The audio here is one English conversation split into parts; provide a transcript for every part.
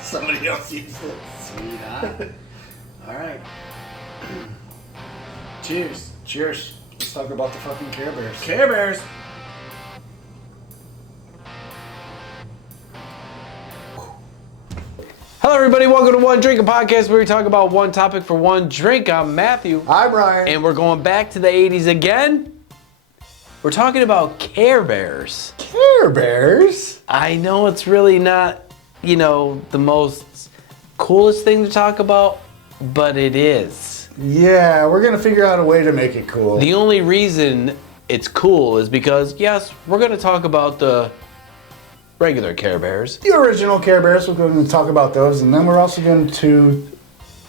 Somebody else used it. Sweet, huh? All right. Cheers. Cheers. Let's talk about the fucking Care Bears. Care Bears. Hello, everybody. Welcome to One Drink, a podcast where we talk about one topic for one drink. I'm Matthew. Hi, Brian. And we're going back to the 80s again. We're talking about Care Bears. Care Bears? I know it's really not, the most coolest thing to talk about, but it is. Yeah, we're going to figure out a way to make it cool. The only reason it's cool is because, yes, we're going to talk about the regular Care Bears. The original Care Bears, we're going to talk about those, and then we're also going to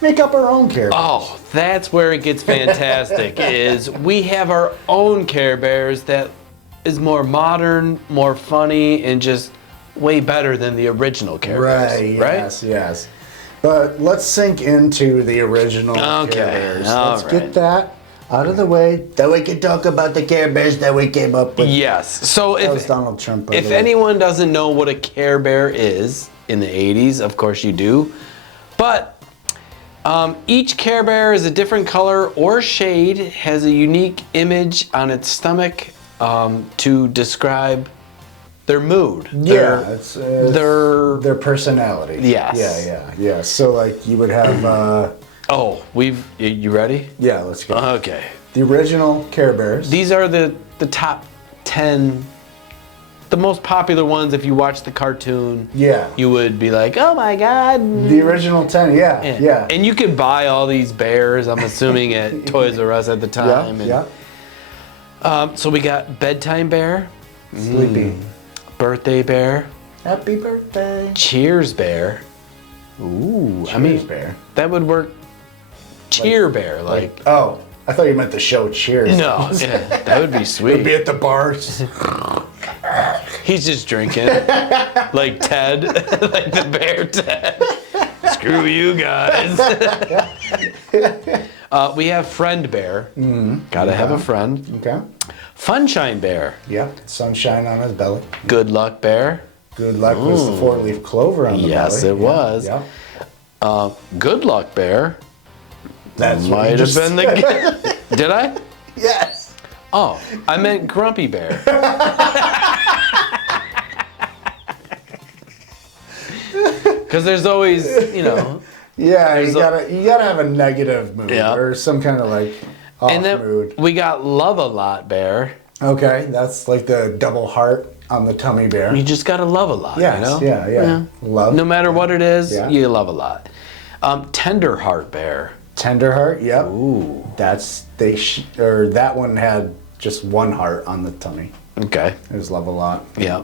make up our own Care Bears. Oh, that's where it gets fantastic, is we have our own Care Bears that is more modern, more funny, and just way better than the original Care Bears. Right? Yes. But let's sink into the original Care Okay, Bears. all Let's right. get that out of the way, that we can talk about the Care Bears that we came up with. Yes. So That was if Donald Trump, by the if way. anyone doesn't know what a Care Bear is in the 80s, of course you do. But each Care Bear is a different color or shade, has a unique image on its stomach to describe their mood. Yeah, their personality. Yes. Yeah. So like you would have. You ready? Yeah, let's go. Okay. The original Care Bears. These are the top 10, the most popular ones. If you watch the cartoon, you would be like, oh my God. The original 10, yeah. And you could buy all these bears, I'm assuming, at Toys R Us at the time. So we got Bedtime Bear. Sleepy. Birthday Bear. Happy birthday. Cheers Bear. Ooh. Cheers Bear. That would work. Cheer Bear, like. Oh, I thought you meant the show Cheers. No, that would be sweet. We'd be at the bars. He's just drinking. Like Ted. Like the bear Ted. Screw you guys. We have Friend Bear. Gotta have a friend. Okay. Funshine Bear. Yeah, sunshine on his belly. Good Luck Bear. Good luck was the four-leaf clover on the belly. Yes, it was. Yeah. Good Luck Bear. That's what Might you have just been the. Did I? Yes. Oh, I meant Grumpy Bear. Because there's always, Yeah, you gotta have a negative mood Yeah. or some kind of like off and then mood. we got Love a Lot Bear. Okay, that's like the double heart on the tummy bear. You just gotta love a lot, Yes, yeah. Love. No matter what it is, Yeah. you love a lot. Tenderheart Bear. Tenderheart, yep. Ooh. That one had just one heart on the tummy. Okay. It was love a lot. Yeah.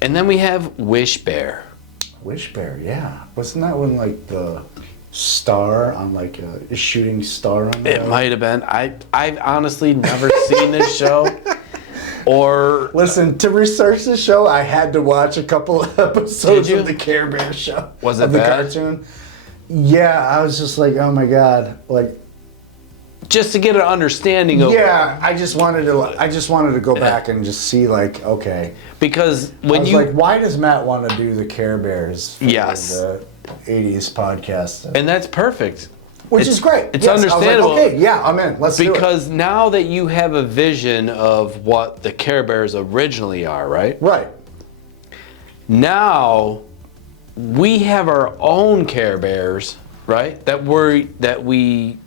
And then we have Wish Bear. Wish Bear, yeah. Wasn't that one like the star on like a shooting star on It might have been. I've honestly never seen this show. Or listen, to research the show, I had to watch a couple of episodes of the Care Bear show. Was it the bad? cartoon. Yeah, I was just like, oh my God, like. Just to get an understanding of. Yeah, I just wanted to go back and just see like, okay. Because when I was like, why does Matt want to do the Care Bears for the 80s podcast? And that's perfect. Which is great. It's understandable. I was like, okay, yeah, I'm in. Let's do it. Because now that you have a vision of what the Care Bears originally are, right? Right. Now we have our own Care Bears, right? That we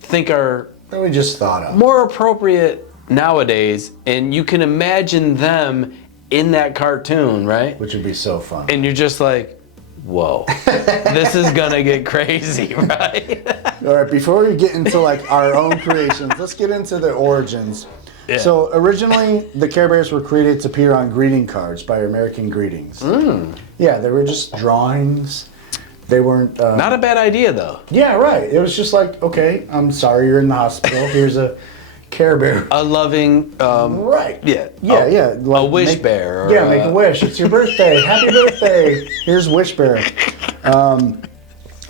think are that we just thought of more appropriate nowadays, and you can imagine them in that cartoon, right? Which would be so fun. And you're just like, whoa, this is gonna get crazy, right? All right, before we get into like our own creations, let's get into the origins. Yeah. So originally, the Care Bears were created to appear on greeting cards by American Greetings. Yeah, they were just drawings. They weren't... Not a bad idea, though. Yeah, right. It was just like, okay, I'm sorry you're in the hospital. Here's a Care Bear. A loving... right. Yeah. Yeah. Like a Wish Bear. Or make a wish. It's your birthday. Happy birthday. Here's Wish Bear.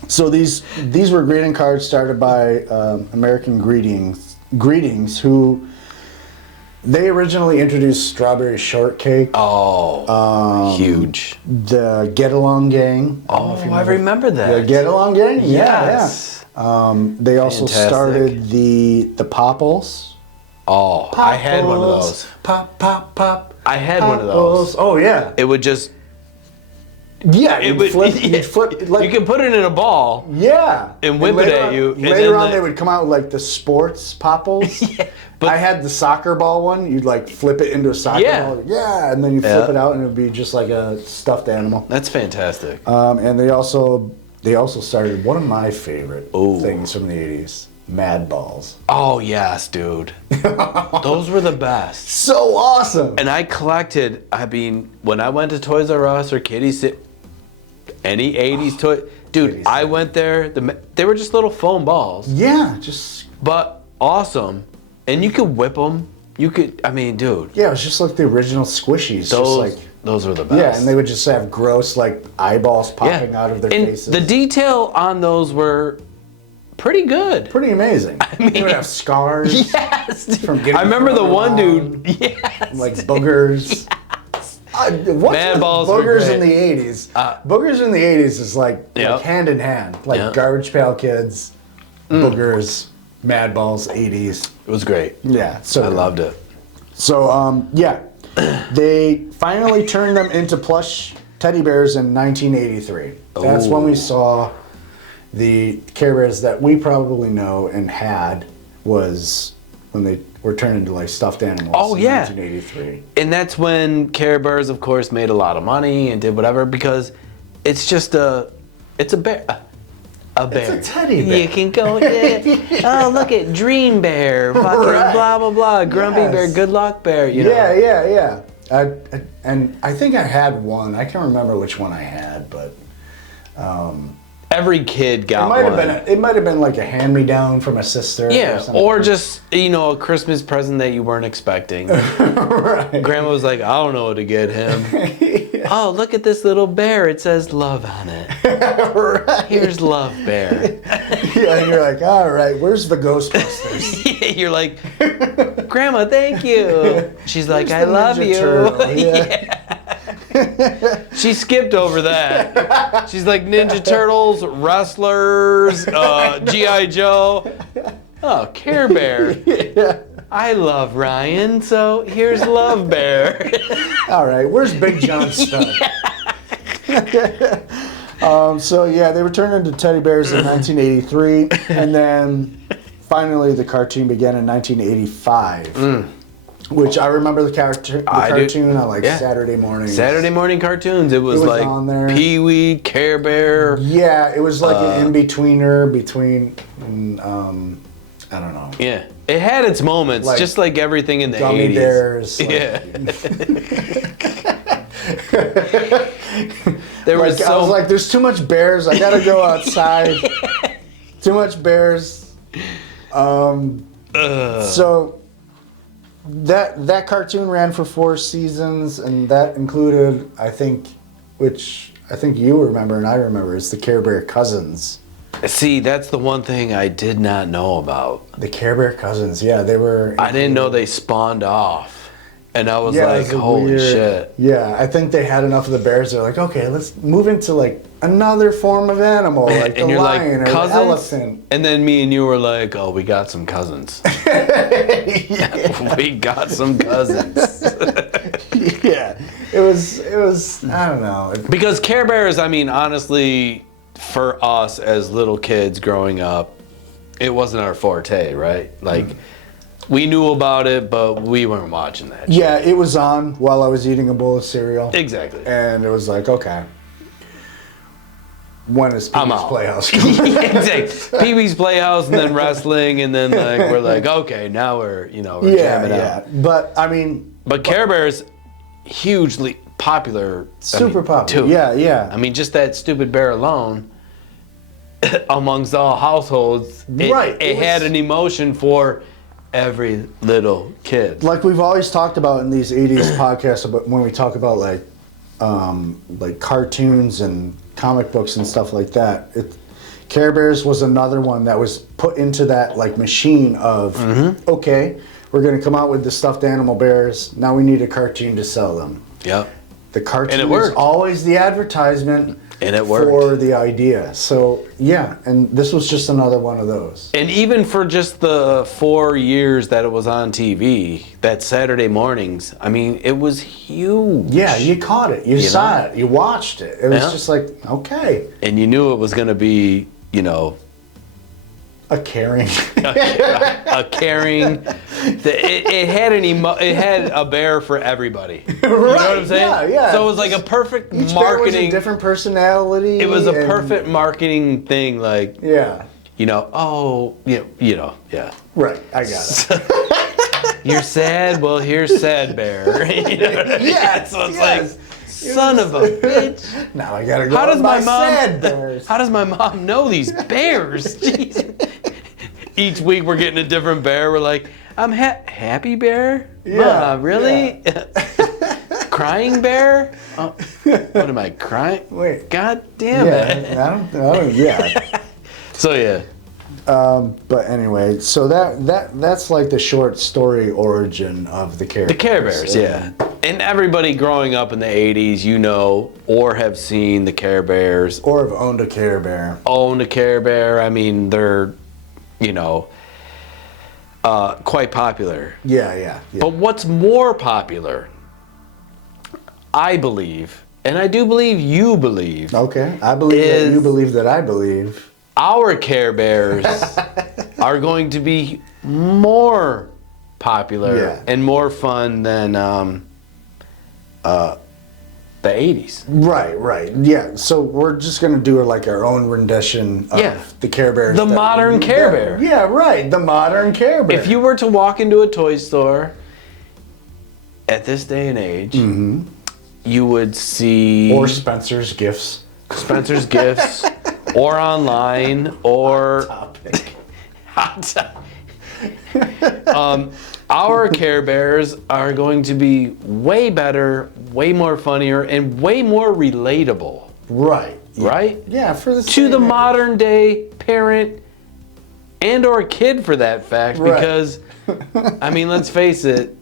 So these were greeting cards started by American Greetings, who They originally introduced Strawberry Shortcake. Oh, huge. The Get Along Gang. Oh, I remember that. The Get Along Gang? Yes. Yeah. They also started the Popples. Oh, Popples, I had one of those. Pop, pop, pop. I had one of those. Oh, yeah. It would just... Yeah, It would flip, you'd flip, like, you can put it in a ball. Yeah. And whip it at you. And Later then on, they would come out with like the sports Popples. Yeah, but I had the soccer ball one. You'd like flip it into a soccer ball. Yeah, and then you flip it out, and it would be just like a stuffed animal. That's fantastic. And they also started one of my favorite things from the 80s. Mad Balls. Oh, yes, dude. Those were the best. So awesome. And I collected, when I went to Toys R Us or Kitty's, any 80s toy, dude, I went there, they were just little foam balls. Yeah, but awesome. And you could whip them. You could, dude. Yeah, it was just like the original squishies. Those were the best. Yeah, and they would just have gross, like, eyeballs popping out of their faces. The detail on those were pretty good. Pretty amazing. They would have scars. Yes. From getting I remember the one around, dude. Yes. Like boogers. Yes. Mad balls were boogers great. in the 80s? Boogers in the 80s is like hand in hand. Like Garbage Pail Kids, boogers, Mad Balls, 80s. It was great. Yeah. So I loved it. So, they finally turned them into plush teddy bears in 1983. That's when we saw the Care Bears that we probably know and had was when they were turned into like stuffed animals in 1983. And that's when Care Bears, of course, made a lot of money and did whatever because it's just it's a bear. A bear. It's a teddy bear. You can go, oh, look at Dream Bear, fucking blah, blah, blah, Grumpy Bear, Good Luck Bear, you know. Yeah. And I think I had one. I can't remember which one I had, but... every kid got one. It might have been like a hand-me-down from a sister. Yeah, or just, a Christmas present that you weren't expecting. Right. Grandma was like, I don't know what to get him. Oh, look at this little bear. It says love on it. Right. Here's Love Bear. Yeah, and you're like, all right, where's the Ghostbusters? Yeah, you're like, Grandma, thank you. She's like, Where's I love you. Turtle? Yeah. She skipped over that. She's like Ninja Turtles, wrestlers, G.I. Joe. Oh, Care Bear. Yeah. I love Ryan, so here's Love Bear. All right, where's Big John Stud? They were turned into teddy bears in 1983, and then finally the cartoon began in 1985. Which I remember the cartoon on like Saturday mornings. Saturday morning cartoons. It was like on there. Pee-wee, Care Bear. Yeah, it was like an in-betweener between, I don't know. Yeah, it had its moments, like just like everything in the 80s. Gummy bears. Like, I was like, there's too much bears. I gotta go outside. Too much bears. So that cartoon ran for 4 seasons, and that included, which I think you remember and I remember, is the Care Bear Cousins. See, that's the one thing I did not know about. The Care Bear Cousins, yeah, they were... I didn't know they spawned off. And I was like, holy shit. Yeah, I think they had enough of the bears. They're like, okay, let's move into like another form of animal, like the lion or the elephant. And then me and you were like, oh, we got some cousins. We got some cousins. Yeah, it was, I don't know. Because Care Bears, honestly, for us as little kids growing up, it wasn't our forte, right? Like, we knew about it, but we weren't watching that shit. Yeah, it was on while I was eating a bowl of cereal. Exactly. And it was like, okay, when is Pee-wee's Playhouse coming? Exactly. Pee-wee's Playhouse, and then wrestling, and then like we're like, okay, now we're jamming out. But Care Bears, hugely popular. Super popular. Too. Yeah. Just that stupid bear alone, amongst all households, it had an emotion for every little kid. Like we've always talked about in these 80s podcasts, about when we talk about like cartoons and comic books and stuff like that. Care Bears was another one that was put into that like machine of okay, we're going to come out with the stuffed animal bears. Now we need a cartoon to sell them. Yep. The cartoon And it is worked. always the advertisement And it worked. for the idea. So, yeah, and this was just another one of those. And even for just the 4 years that it was on TV, that Saturday mornings, I mean, it was huge. Yeah, you caught it. You saw know? it. You watched it. It was Yeah. just like, okay. And you knew it was going to be, you know, A caring. a caring. It had a bear for everybody. You know what I'm saying? Yeah, yeah. So it was like a perfect Each bear was a marketing. different personality. It was a and- perfect marketing thing. Like, Yeah. you know, yeah. Right. I got it. You're sad? Well, here's Sad Bear. You know what I mean? Yes, So it's yes. like, son of a bitch. Now I gotta go. How does and my buy mom? sad bears. How does my mom know these bears? Jeez. Each week we're getting a different bear. We're like, I'm happy bear. Yeah, Really? Crying bear? Oh, what am I crying? Wait. God damn Yeah. it. I don't. Yeah. So yeah. But anyway, so that's like the short story origin of the Care The Care Bears, yeah. And everybody growing up in the 80s, you know, or have seen the Care Bears, Or have owned a Care Bear. owned a Care Bear. I mean, they're, you know, quite popular. Yeah. But what's more popular, I believe, and I do believe you believe, Okay. I believe that Is- you believe that I believe. our Care Bears are going to be more popular Yeah. and more fun than the 80s. Right. Yeah. So we're just gonna do like our own rendition of Yeah. the Care Bears. The that modern we- Care yeah, Bear. Yeah, right. The modern Care Bear. If you were to walk into a toy store at this day and age, you would see or Spencer's Gifts. Spencer's Gifts, or online, or Topic. our Care Bears are going to be way better, way more funnier, and way more relatable, Right. Yeah. right? Yeah, for the To the same age. modern day parent and or kid for that fact, Right. because I mean, let's face it,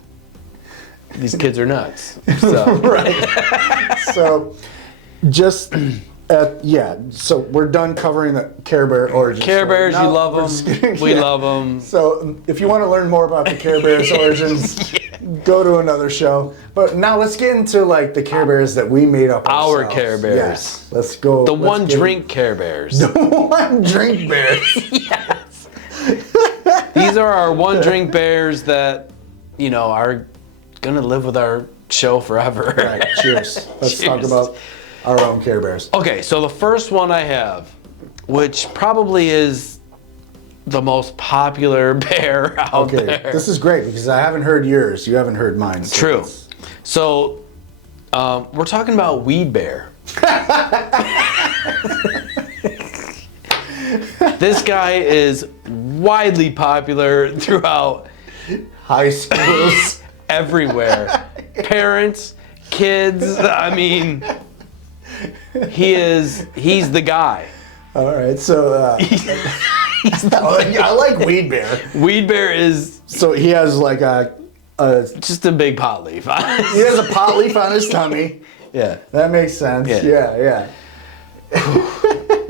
these kids are nuts. So Right. So, just so we're done covering the Care Bear origin. Care story. Bears, Now you love we're them. just kidding. We Yeah. love them. So, if you want to learn more about the Care Bears origins, go to another show. But now let's get into like the Care Bears that we made up Our ourselves. Care Bears. Yes. Let's go. The let's one get- drink Care Bears. The one drink bears. Yes. These are our one drink bears that, you know, are gonna live with our show forever. Right. Cheers. Let's talk Cheers. about our own Care Bears. Okay, so the first one I have, which probably is the most popular bear out Okay. there. This is great because I haven't heard yours. You haven't heard mine. So True. let's- So, we're talking about Weed Bear. This guy is widely popular throughout High schools. everywhere. Parents, kids, I mean, he's the guy. All right. So I like Weed Bear. Weed Bear is So he has like a just a big pot leaf. he has a pot leaf on his tummy. Yeah. That makes sense. Yeah. Yeah.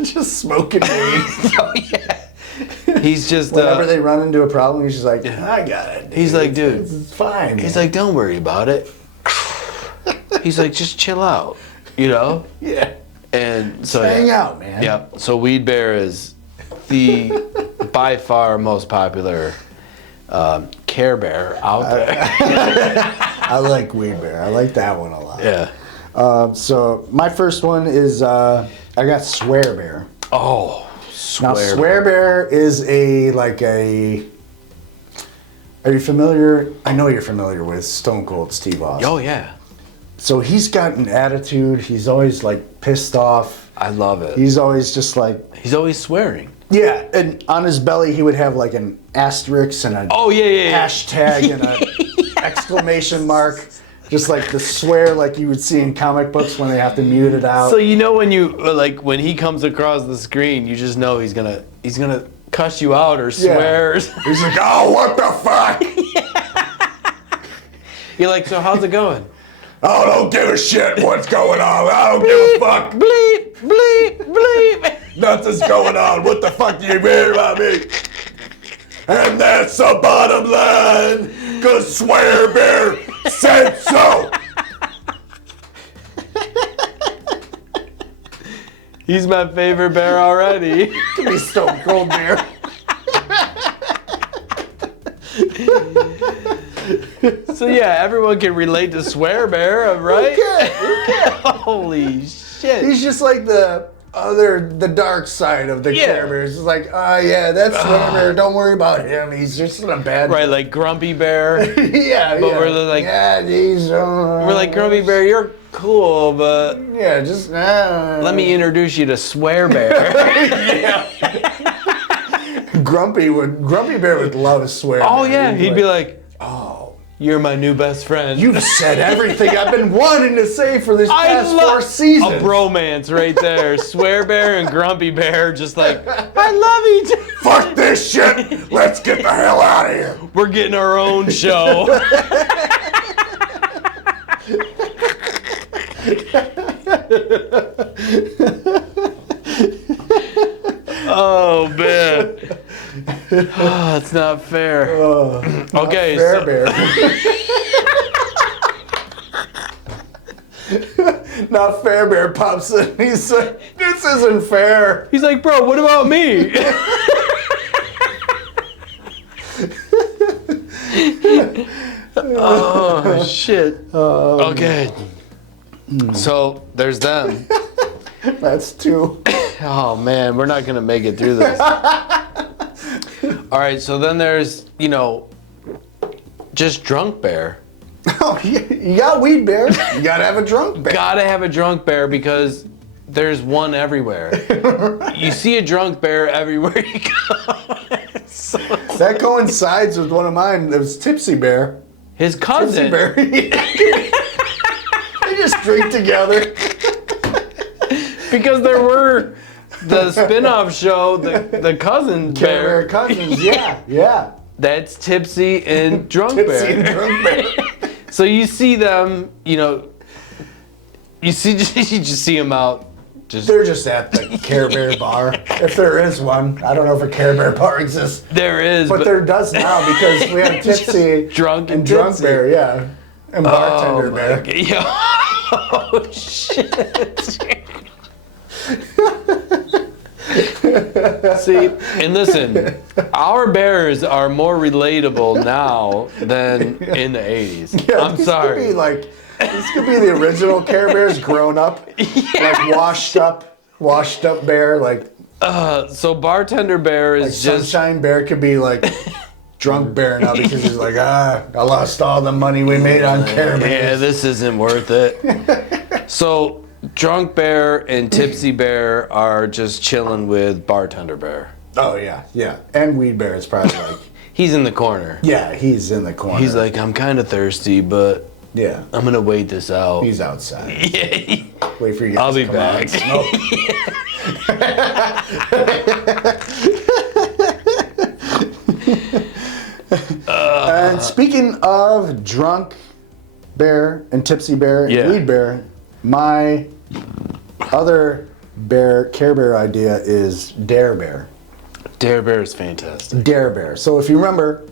Just smoking weed. Oh, yeah. He's just Whenever they run into a problem, he's just like, I got it. He's like, dude. It's fine. He's man." like, don't worry about it. He's like, just chill out, you know? yeah. And so Hang yeah. out, man. Yep. So Weed Bear is the by far most popular Care Bear out there. I like Weed Bear. I like that one a lot. Yeah. So my first one is I got Swear Bear. Oh, Now swear. Swear Bear is are you familiar? I know you're familiar with Stone Cold Steve Austin. Oh yeah. So he's got an attitude. He's always like pissed off. I love it. He's always just like, He's always swearing. yeah. And on his belly, he would have like an asterisk and a Oh yeah. hashtag and a exclamation mark. Just like the swear like you would see in comic books when they have to mute it out. So you know when you like when he comes across the screen, you just know he's gonna cuss you out or swear. He's like, oh, what the fuck? You're like, so how's it going? I don't give a shit what's going on. I don't give a fuck. Bleep, bleep, bleep. Nothing's going on. What the fuck do you mean about me? And that's the bottom line. Cause Swear Bear said so. He's my favorite bear already. He's Stone Cold Bear. So yeah, everyone can relate to Swear Bear, right? Okay. Holy shit. He's just like the dark side of the Care Bears. It's like, yeah, that's Swear Bear. Don't worry about him. He's just in a bad. Right, like Grumpy Bear. Yeah, but we're like, we're like, Grumpy Bear, you're cool, but yeah, just let me introduce you to Swear Bear. Yeah. Grumpy Bear would love a Swear Bear. Oh yeah, he'd be like, oh, you're my new best friend. You've said everything I've been wanting to say for this past 4 seasons. A bromance right there. Swear Bear and Grumpy Bear just like, I love each other. Fuck this shit. Let's get the hell out of here. We're getting our own show. Oh man. Oh, it's not fair. Okay, Fair Bear. Not Fair Bear pops in. He's like, this isn't fair. He's like, bro, what about me? Oh shit. Okay. So there's them. That's 2. Oh man, we're not gonna make it through this. All right, so then there's, just Drunk Bear. Oh, you got Weed Bear. You gotta have a Drunk Bear. Gotta have a Drunk Bear because there's one everywhere. You see a Drunk Bear everywhere you go. So, that coincides with one of mine. It was Tipsy Bear. his cousin. Tipsy Bear. They just drink together. Because there were the spin-off show, the cousin Care bear. Bear cousins, yeah. That's Tipsy and Drunk Tipsy Bear. and Drunk Bear. So you see them, you just see them out. They're just at the Care Bear bar, if there is one. I don't know if a Care Bear bar exists. There is, but there does now because we have Tipsy Drunk and Drunk Tipsy. Bear, yeah. And Bartender Bear. Oh, shit. See, and listen, our bears are more relatable now than in the 80s. Yeah, I'm sorry. This could be the original Care Bears grown up, like washed up bear, like. So Bartender Bear is Like just Funshine Bear could be like Drunk Bear now because he's like, I lost all the money we made on Care Bears. yeah, this isn't worth it. So Drunk Bear and Tipsy Bear are just chilling with Bartender Bear. Oh yeah, and Weed Bear is probably like. He's in the corner. Yeah, he's in the corner. He's like, I'm kind of thirsty, but yeah, I'm gonna wait this out. he's outside. Yeah. Wait for you guys I'll to be come back. And speaking of Drunk Bear and Tipsy Bear and Weed Bear, my other Care Bear idea is Dare Bear. Dare Bear is fantastic. Dare Bear. So if you remember,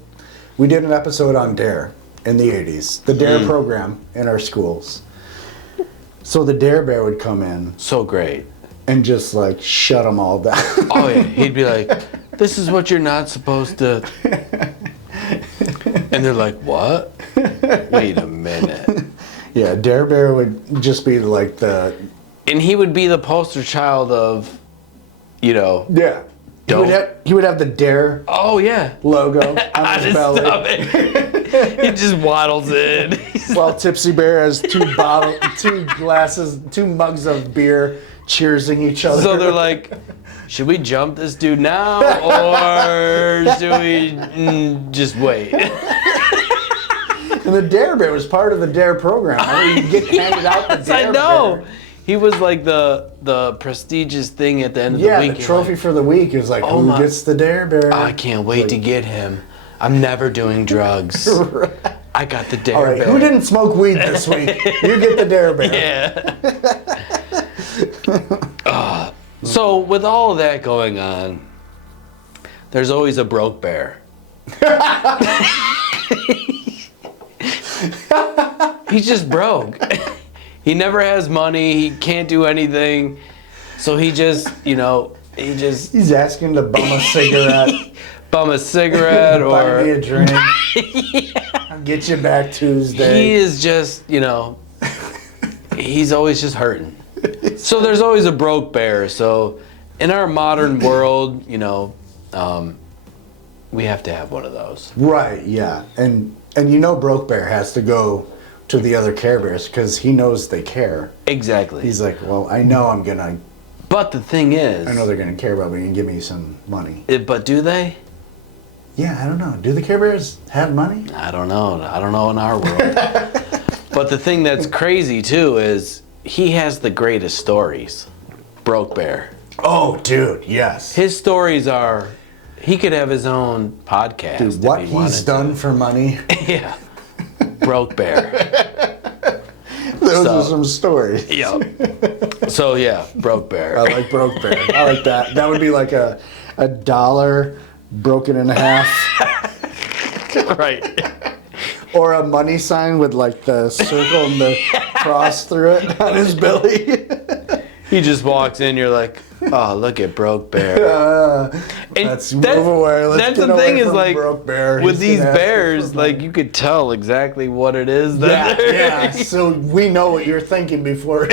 we did an episode on Dare in the 80s, the Dare program in our schools. So the Dare Bear would come in So great. and just like shut them all down. Oh yeah, he'd be like, this is what you're not supposed to. And they're like, what? Wait a minute. Yeah, Dare Bear would just be like the. And he would be the poster child of, Yeah. He would have the Dare oh yeah, logo on his belly. stomach. He just waddles in. He's While Tipsy Bear has 2 mugs of beer cheersing each other. So they're like, should we jump this dude now, or should we just wait? And the Dare Bear was part of the Dare program. Right? You get handed out the Dare I know. Bear. He was like the prestigious thing at the end of the week. Yeah, the trophy for the week is like, who gets the Dare Bear? I can't wait to get him. I'm never doing drugs. I got the Dare All right, Bear. who didn't smoke weed this week? You get the Dare Bear. Yeah. So with all of that going on, there's always a broke bear. He's just broke. He never has money. He can't do anything. So he just, he's asking to bum a cigarette. Bum a cigarette or buy me a drink. Yeah. I'll get you back Tuesday. He is just, he's always just hurting. So there's always a broke bear. So in our modern world, we have to have one of those. Right, yeah. And broke bear has to go to the other Care Bears because he knows they care. Exactly. He's like, well, I know I'm gonna. But the thing is, I know they're gonna care about me and give me some money. But do they? Yeah, I don't know. Do the Care Bears have money? I don't know. I don't know in our world. But the thing that's crazy too is he has the greatest stories. Broke Bear. Oh, dude, yes. His stories are. He could have his own podcast. Dude, what he's done for money. Yeah. Broke Bear. Those are some stories. Yeah. So yeah, Broke Bear. I like Broke Bear. I like that. That would be like a dollar broken in half. Right. Or a money sign with like the circle and the cross through it on his belly. He just walks in, you're like, oh, look at Broke Bear. Let's move away. That's get the thing away is from like, Broke Bear. with these bears, like you could tell exactly what it is. Yeah. So we know what you're thinking before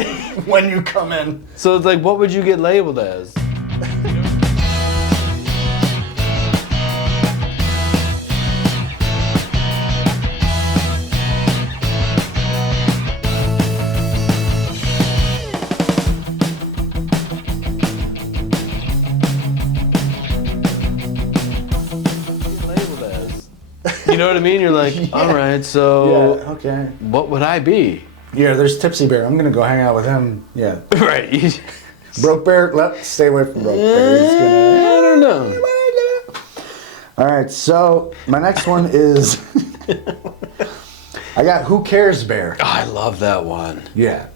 when you come in. So it's like, what would you get labeled as? You know what I mean? You're like, yeah. All right, so yeah, okay. What would I be? Yeah, there's Tipsy Bear. I'm gonna go hang out with him. Yeah. Right. Broke Bear, let's stay away from Broke Bear. He's I don't know. All right, so my next one is I got Who Cares Bear. Oh, I love that one. Yeah.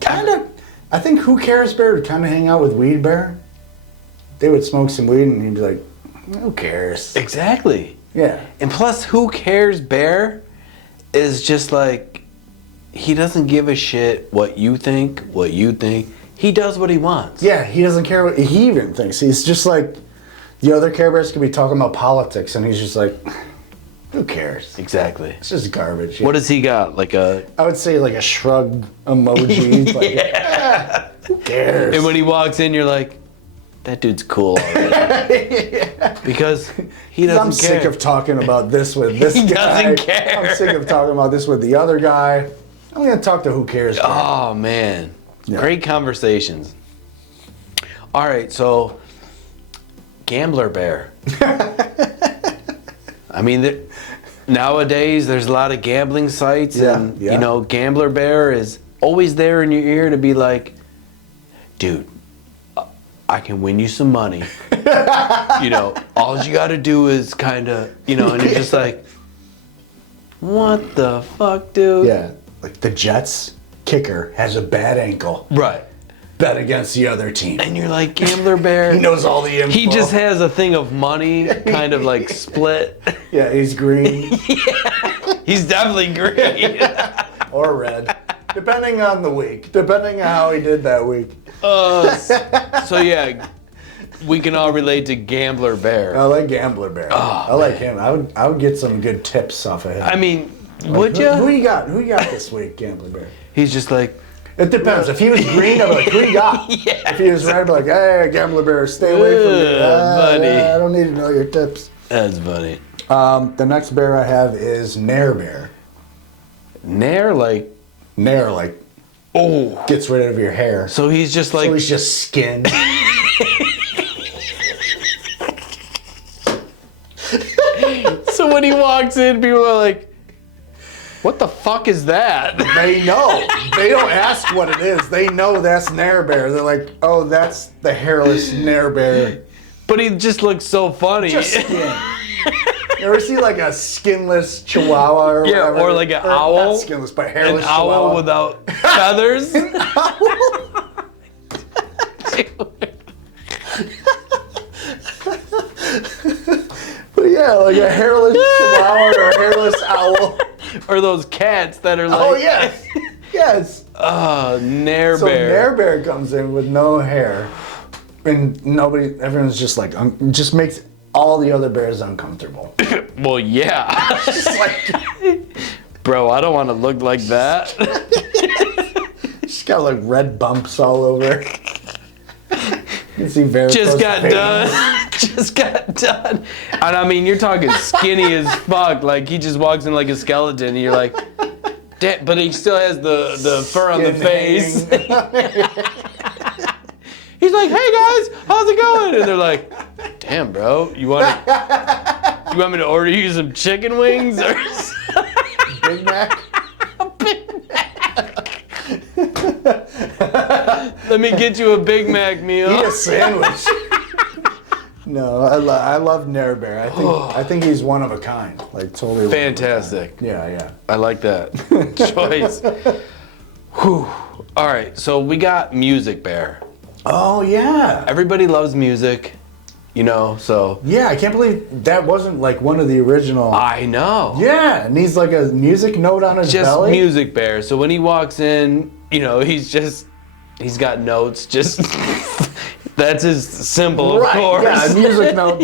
Kind of. I think Who Cares Bear would kind of hang out with Weed Bear. They would smoke some weed and he'd be like, who cares? Exactly. Yeah. And plus, Who Cares Bear is just like, he doesn't give a shit what you think. He does what he wants. Yeah, he doesn't care what he even thinks. He's just like, the other Care Bears could be talking about politics and he's just like, who cares? Exactly. It's just garbage. What does he got? Like a... I would say like a shrug emoji. Like, yeah. Who cares? And when he walks in, you're like, that dude's cool already. Yeah. Because he doesn't care. I'm sick of talking about this with this guy. He doesn't care. I'm sick of talking about this with the other guy. I'm going to talk to Who Cares Bear. Oh, man. Yeah. Great conversations. All right, so Gambler Bear. I mean, nowadays there's a lot of gambling sites, and Gambler Bear is always there in your ear to be like, dude, I can win you some money. All you got to do is kind of, and you're just like, what the fuck, dude? Yeah, like the Jets kicker has a bad ankle. Right. Bet against the other team. And you're like, Gambler Bear. He knows all the info. He just has a thing of money kind of like split. Yeah, he's green. Yeah, he's definitely green. Or red. Depending on the week. Depending on how he did that week. So yeah, we can all relate to Gambler Bear. I like Gambler Bear. Oh, I like him. I would get some good tips off of him. I mean, would you? Who you got? Who you got this week, Gambler Bear? He's just like... It depends. If he was green, I'd be like, who you got? Yeah. If he was red, I'd be like, hey, Gambler Bear, stay away from me. Buddy. I don't need to know your tips. That's funny. The next bear I have is Nair Bear. Nair, like... Nair, like... Oh. Gets rid of your hair. So he's just like... So he's just skin. So when he walks in, people are like, what the fuck is that? They know. They don't ask what it is. They know that's Nair Bear. They're like, oh, that's the hairless Nair Bear. But he just looks so funny. Just skin. You ever see like a skinless chihuahua or whatever? or like an owl. Not skinless, but hairless An owl chihuahua. without feathers. But yeah, like a hairless chihuahua or a hairless owl. Or those cats that are like... Oh, yes. Yes. Nair So Bear. Nair Bear comes in with no hair. And everyone's just like, just makes all the other bears uncomfortable. Well, yeah. Just like, Bro, I don't want to look like that. she's got like red bumps all over. You can see varicose Just got veins. done. Just got done. And I mean, you're talking skinny as fuck. Like, he just walks in like a skeleton and you're like, damn, but he still has the fur on the Skin face. hanging. He's like, hey guys, how's it going? And they're like, damn, bro, you want me to order you some chicken wings or Big Mac. let me get you a Big Mac meal? Eat a sandwich. No, I love Nair Bear. I think he's one of a kind. Like totally. Fantastic. Yeah. I like that choice. Whew. All right, so we got Music Bear. Oh yeah. Everybody loves music, so. Yeah, I can't believe that wasn't like one of the original. I know. Yeah, and he's like a music note on his Just belly. Music Bear. So when he walks in, he's got notes. Just that's his symbol, Right, of course. yeah, a music note.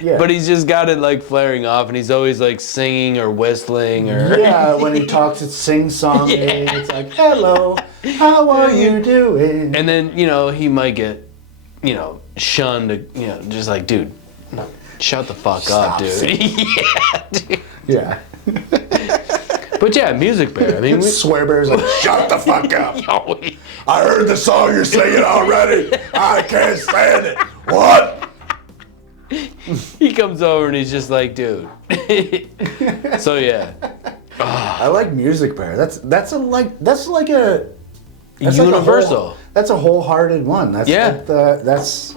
Yeah. But he's just got it like flaring off, and he's always like singing or whistling or. Yeah, when he talks, it's sing-songy. Yeah. It's like, hello, how are you doing? And then he might get, shunned. Just like, dude, shut the fuck up, Stop dude. singing. Yeah, dude. Yeah. But yeah, Music Bear. I mean, Swear Bear's like, shut the fuck up. we. I heard the song you're singing already. I can't stand it. What? He comes over and he's just like, dude. So yeah, I like Music Bear. That's like a universal. That's a wholehearted one. That's Yeah. that's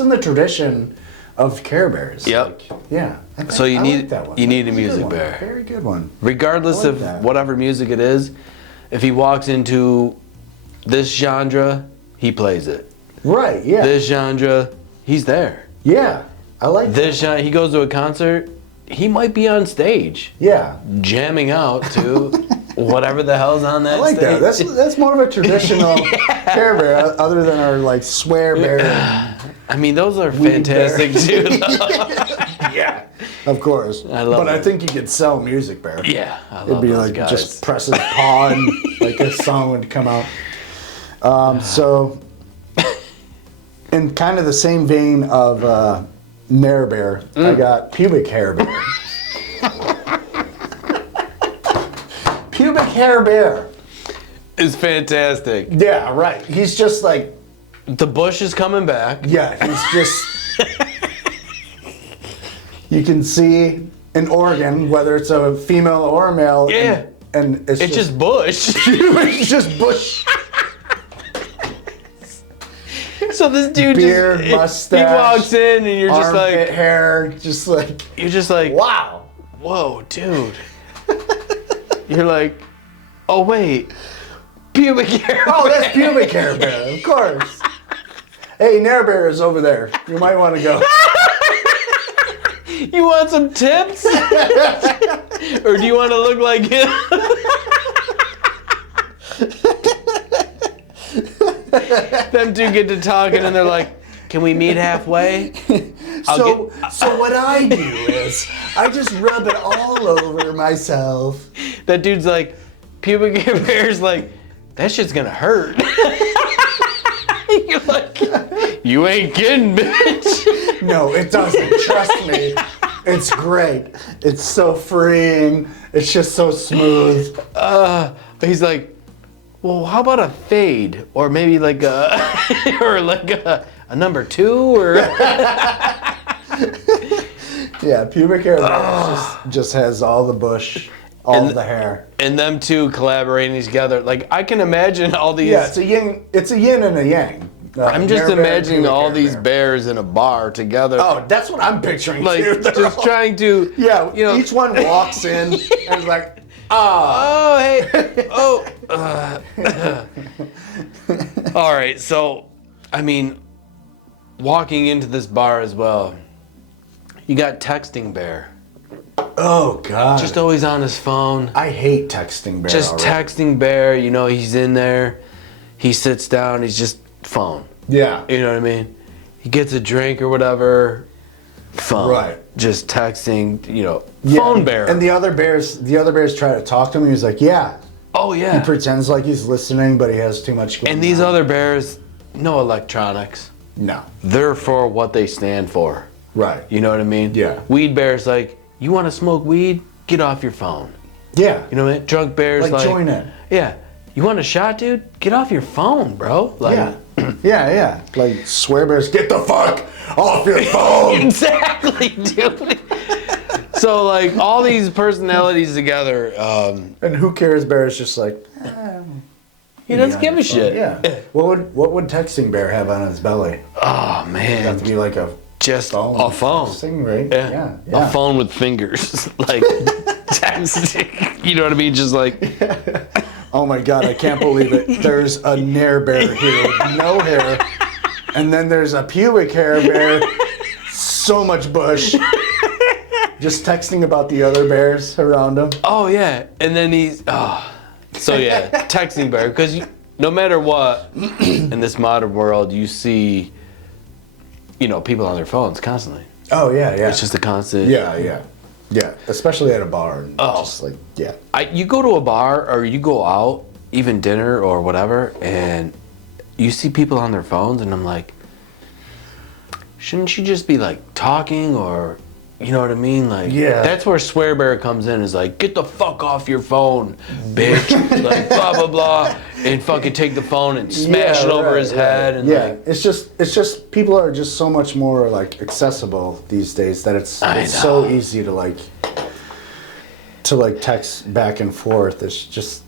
in the tradition of Care Bears. Yep. Like, yeah. So you I need like that one. you need a That's good Music one. Bear. Very good one. Regardless I like of that. whatever music it is, if he walks into this genre, he plays it. Right. Yeah. This genre, he's there. Yeah. I like that. This genre, he goes to a concert, he might be on stage Yeah. jamming out to whatever the hell's on that I like stage. that. That's more of a traditional Care Bear, other than our like Swear Bear. I mean, those are Weed fantastic Bear. too. Yeah. Of course. I love But I it. think you could sell Music Bear. Yeah, I love It'd be those like guys. just press his paw and like a song would come out. So, in kind of the same vein of Nair Bear, I got Pubic Hair Bear. Pubic Hair Bear. It's fantastic. Yeah, right. He's just like, The bush is coming back. yeah, he's just. You can see an organ, whether it's a female or a male. Yeah. And it's It's just bush. it's just bush. So this dude Beard, just mustache, he walks in and you're just armpit like hair, just like, wow. whoa, dude. You're like, oh wait, pubic hair. Oh, that's Pubic Hair Bear, of course. Hey, Nair Bear is over there. You might want to go. You want some tips? Or do you want to look like him? Them two get to talking and they're like, can we meet halfway? So what I do is I just rub it all over myself. That dude's like, pubic hair bear's like, that shit's gonna hurt. You're like, you ain't kidding, bitch. No, it doesn't. Trust me. It's great. It's so freeing. It's just so smooth. He's like, well, how about a fade? Or maybe like a, or like a number 2 or. Yeah, Pubic Hair Bear just has all the bush, all the hair. And them two collaborating together. Like, I can imagine all these. Yeah, it's a yin and a yang. I'm just Care Bear, imagining Care all Bear. these bears in a bar together. Oh, that's what I'm picturing like too. They're just all- trying to. Yeah, you know. each one walks in and is like, Oh, hey. Oh. All right. So, I mean, walking into this bar as well, you got Texting Bear. oh God. Just always on his phone. I hate Texting Bear. Just already. Texting Bear. You know, he's in there. He sits down. He's just phone. Yeah. You know what I mean? He gets a drink or whatever. Phone. Right. Just texting. You know, Yeah, phone bear. And the other bears try to talk to him. He's like, yeah. oh yeah. He pretends like he's listening, but he has too much going And these on. other bears, no electronics. No. They're for what they stand for. Right. You know what I mean? Yeah. Weed bears like, you want to smoke weed? Get off your phone. Yeah. You know what I mean? Drunk bears like, join in. yeah. You want a shot, dude? Get off your phone, bro. Like, Yeah. yeah. Like swear bears, get the fuck off your phone. exactly, dude. So like all these personalities together, And who cares bear is just like, he doesn't give a shit. yeah. What would Texting Bear have on his belly? Oh It'd man. have to be like a Just phone. a phone. Texting, right? Yeah. Yeah. A phone with fingers. Like texting. You know what I mean? Just like Oh my God, I can't believe it. There's a Nair Bear here with no hair. And then there's a pubic hair bear. So much bush. Just texting about the other bears around him. oh yeah. And then he's so yeah, Texting Bear. Because no matter what in this modern world you see, you know, people on their phones constantly. Oh yeah, yeah. It's just a constant. Yeah. Especially at a bar. And Oh. just like, yeah. You go to a bar or you go out, even dinner or whatever, and you see people on their phones, and I'm like, shouldn't you just be like talking or, you know what I mean? Like, Yeah. That's where Swear Bear comes in. Is like, get the fuck off your phone, bitch. Like blah blah blah, and fucking take the phone and smash it over his head. And yeah, like, it's just people are just so much more like accessible these days that it's I so know. easy to like text back and forth. It's just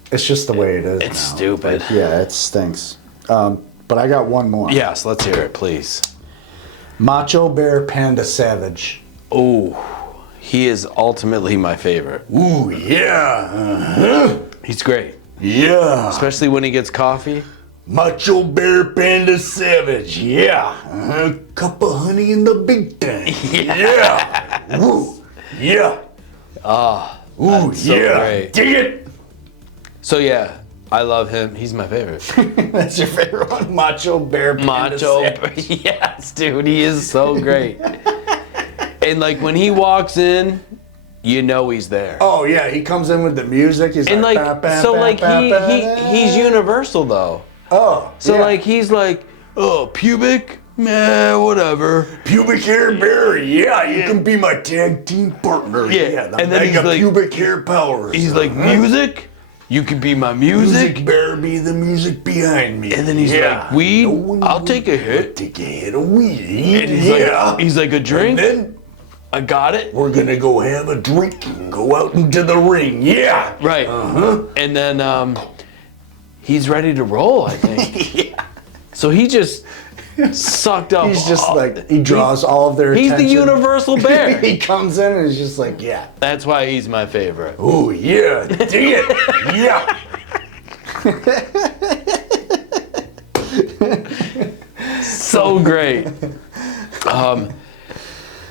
the way it is. It's now. stupid. Like, yeah, it stinks. But I got one more. yes, let's hear it, please. Macho Bear Panda Savage. Oh, he is ultimately my favorite. Ooh yeah, He's great, yeah. especially when he gets coffee. Macho Bear Panda Savage, yeah. Cup of honey in the big tank, yeah. Woo, yeah. Ooh, That's so yeah. great. Dig it. So yeah, I love him. He's my favorite. That's your favorite one, Macho Bear Panda Macho. Savage. Yes, dude, he is so great. And like when he walks in, you know he's there. Oh yeah, he comes in with the music. He's And like, "Ba, ba, so ba, like ba, ba, he's universal though. Oh, So yeah. like he's like, oh, pubic, meh, whatever. pubic hair bear. Yeah, you can be my tag team partner. Yeah, the and then he's mega like- pubic hair powers. He's like, music, you can be my music. Music bear be the music behind me. And then he's like, weed, I'll take a hit. Take a hit of weed. And he's like, a drink, And then I got it. we're gonna go have a drink and go out into the ring. Yeah. Right. And then he's ready to roll, I think. Yeah. So he just sucked up. He's just like, he draws all of their He's attention. the universal bear. He comes in and is just like, yeah. That's why he's my favorite. Oh, yeah. Dig it. Yeah. So great.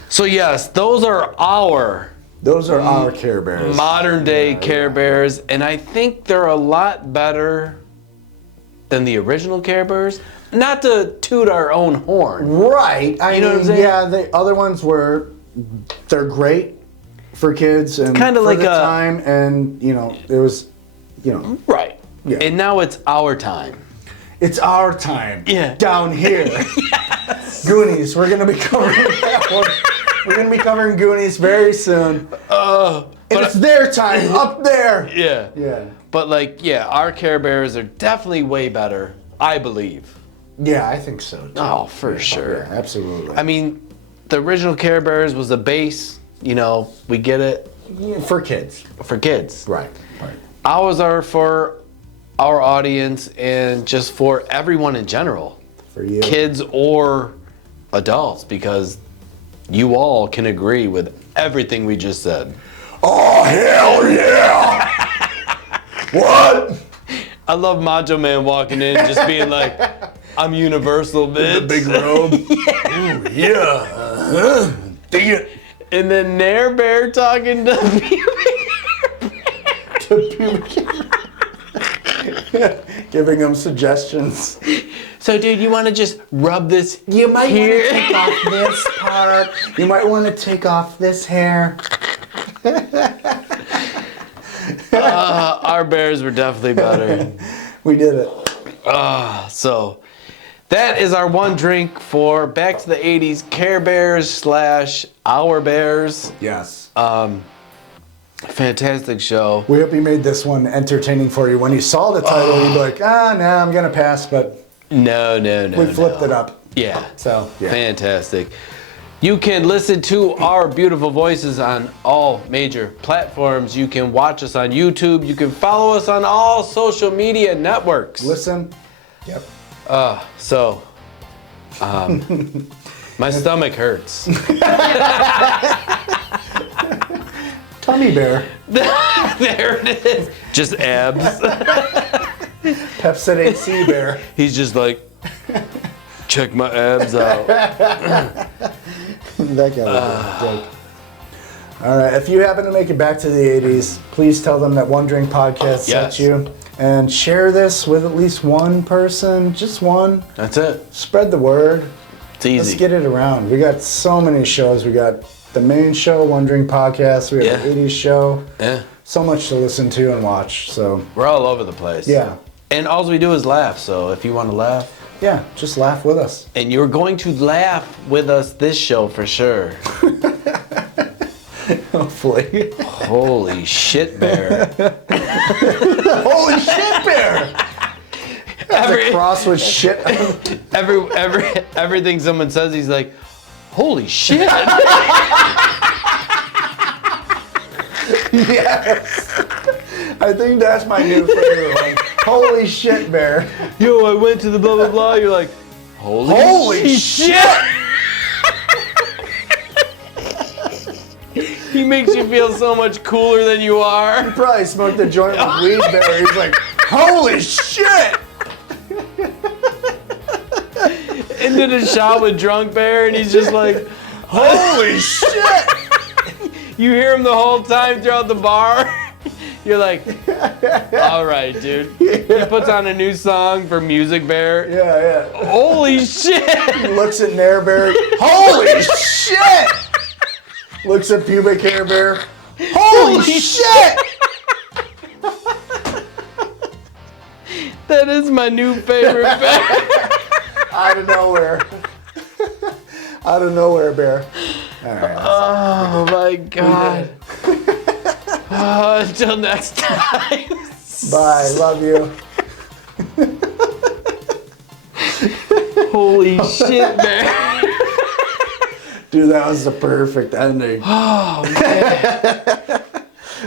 So yes, those are our Those are our Care Bears. modern day Care Bears, and I think they're a lot better than the original Care Bears. Not to toot our own horn. Right. You know what I'm saying? Yeah, the other ones they're great for kids and kinda for like the a- time, and it was, Right. Yeah. And now it's our time. it's our time. Yeah. Down here. Goonies. We're gonna be covering that one. We're gonna be covering Goonies very soon. And it's their time up there. Yeah. Yeah. But like, yeah, our Care Bears are definitely way better, I believe. Yeah, I think so too. Oh, for sure. Yeah, absolutely. I mean, the original Care Bears was the base, we get it, for kids. for kids. Right. Ours are for our audience and just for everyone in general. For you. kids or adults, because you all can agree with everything we just said. Oh, hell yeah! What? I love Macho Man walking in just being like, I'm universal, bitch. The big robe. Ooh, yeah. Dig it. And then Nair Bear talking to Giving them suggestions. So, dude, you want to just rub this You might want here? to take off this part. You might want to take off this hair. Our bears were definitely better. We did it. So, that is our one drink for Back to the 80s Care Bears / Our Bears. Yes. Fantastic show. We hope you made this one entertaining for you. When you saw the title, you'd be like, I'm going to pass, but No. we flipped it up. Yeah. So, yeah. Fantastic. You can listen to our beautiful voices on all major platforms. You can watch us on YouTube. You can follow us on all social media networks. Listen. Yep. My stomach hurts. Tummy Bear. There it is. Just abs. Pepsid AC Bear. He's just like, check my abs out. That guy was a joke. All right, if you happen to make it back to the 80s, please tell them that One Drink Podcast sent you. And share this with at least one person, just one. That's it. Spread the word. It's easy. Let's get it around. We got so many shows. We got the main show, One Drink Podcast. We have the 80s show. Yeah. So much to listen to and watch. So We're all over the place. Yeah. And all we do is laugh. So if you want to laugh. Yeah, just laugh with us. And you're going to laugh with us this show for sure. Hopefully. Holy shit, Bear. Holy shit, Bear! The cross with shit. Everything someone says, he's like, holy shit. Yes. I think that's my new favorite one. Holy shit, Bear. Yo, I went to the blah, blah, blah. You're like, holy shit. He makes you feel so much cooler than you are. He probably smoked a joint with weed, Bear. He's like, holy shit! Into the shop with drunk Bear, and he's just like, holy shit! You hear him the whole time throughout the bar. You're like, all right, dude. He puts on a new song for Music Bear. Yeah. Holy shit! He looks at Nair Bear. Holy shit! Looks at Pubic Hair Bear. Holy shit! That is my new favorite bear. Out of nowhere. Out of nowhere, Bear. All right. Oh my god. Until next time. Bye. Love you. Holy shit, Bear. Dude, that was the perfect ending. Oh man.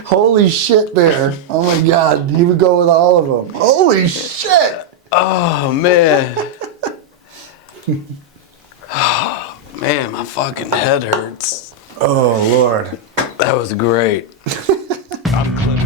Holy shit, Bear. Oh my god. He would go with all of them. Holy shit. Oh man. Oh man, my fucking head hurts. Oh, Lord. That was great. I'm clipping.